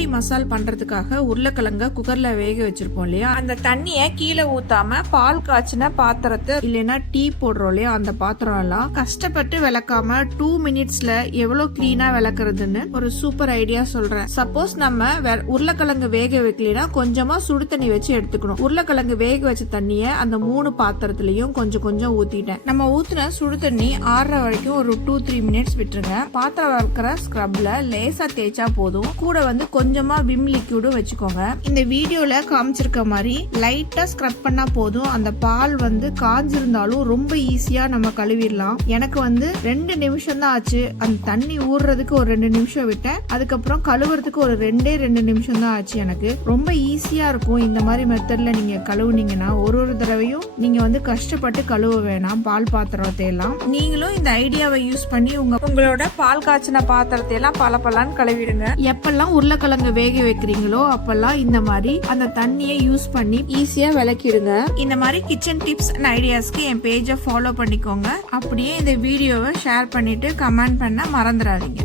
பூரி மசால் பண்றதுக்காக உருளைக்கிழங்க குக்கர்ல வேக வச்சிருப்போம் இல்லையா, அந்த தண்ணிய கீழே ஊத்தாம பால் காய்ச்சின பாத்திரத்தை இல்லைன்னா டீ போடுறோம் இல்லையா, அந்த பாத்திரம் எல்லாம் கஷ்டப்பட்டு விளக்காம 2 மினிட்ஸ்ல எவ்வளவு கிளீனா விளக்குறதுன்னு ஒரு சூப்பர் ஐடியா சொல்றேன். சப்போஸ் நம்ம உருளைக்கிழங்கு வேக வைக்கலனா கொஞ்சமா சுடு தண்ணி வச்சு எடுத்துக்கணும். உருளைக்கிழங்கு வேக வச்ச தண்ணிய அந்த 3 பாத்திரத்திலையும் கொஞ்சம் கொஞ்சம் ஊத்திட்டேன். நம்ம ஊத்துன சுடு தண்ணி ஆறுற வரைக்கும் ஒரு 2-3 மினிட்ஸ் விட்டுருங்க. பாத்திரம் வளர்க்கிற ஸ்க்ரப்ல லேசா தேய்ச்சா போதும். கூட கொஞ்சமா விம் லிக்விடும் வச்சுக்கோங்க. இந்த வீடியோல காமிச்சிருக்க மாதிரி லைட்டா ஸ்க்ரப் பண்ணா போதும். அந்த பால் காஞ்சிருந்தாலும் ரொம்ப ஈஸியா நம்ம கழுவிடலாம். எனக்கு 2 நிமிஷம் தான் ஆச்சு. அந்த தண்ணி ஊறுறதுக்கு ஒரு 2 நிமிஷம் விட்டேன். அதுக்கப்புறம் கழுவுறதுக்கு ஒரு 2 நிமிஷம் தான் ஆச்சு. எனக்கு ரொம்ப ஈஸியா இருக்கும். இந்த மாதிரி மெத்தட்ல நீங்க கழுவுனீங்கன்னா ஒரு தடவையும் நீங்க கஷ்டப்பட்டு கழுவ வேணாம் பால் பாத்திரத்தை எல்லாம். நீங்களும் இந்த ஐடியாவை யூஸ் பண்ணி உங்களோட பால் காய்ச்சின பாத்திரத்தை எல்லாம் பலப்பலான்னு கழுவிடுங்க. எப்பெல்லாம் உருளைக்கிழங்கு வேக வைக்கிறீங்களோ அப்பெல்லாம் இந்த மாதிரி அந்த தண்ணியை யூஸ் பண்ணி ஈஸியா விளக்கிடுங்க. இந்த மாதிரி கிச்சன் டிப்ஸ் அண்ட் ஐடியாஸ்க்கு என் பேஜை ஃபாலோ பண்ணிக்கோங்க. அப்படியே இந்த வீடியோவை ஷேர் பண்ணிட்டு கமெண்ட் பண்ண மறந்துடாதீங்க.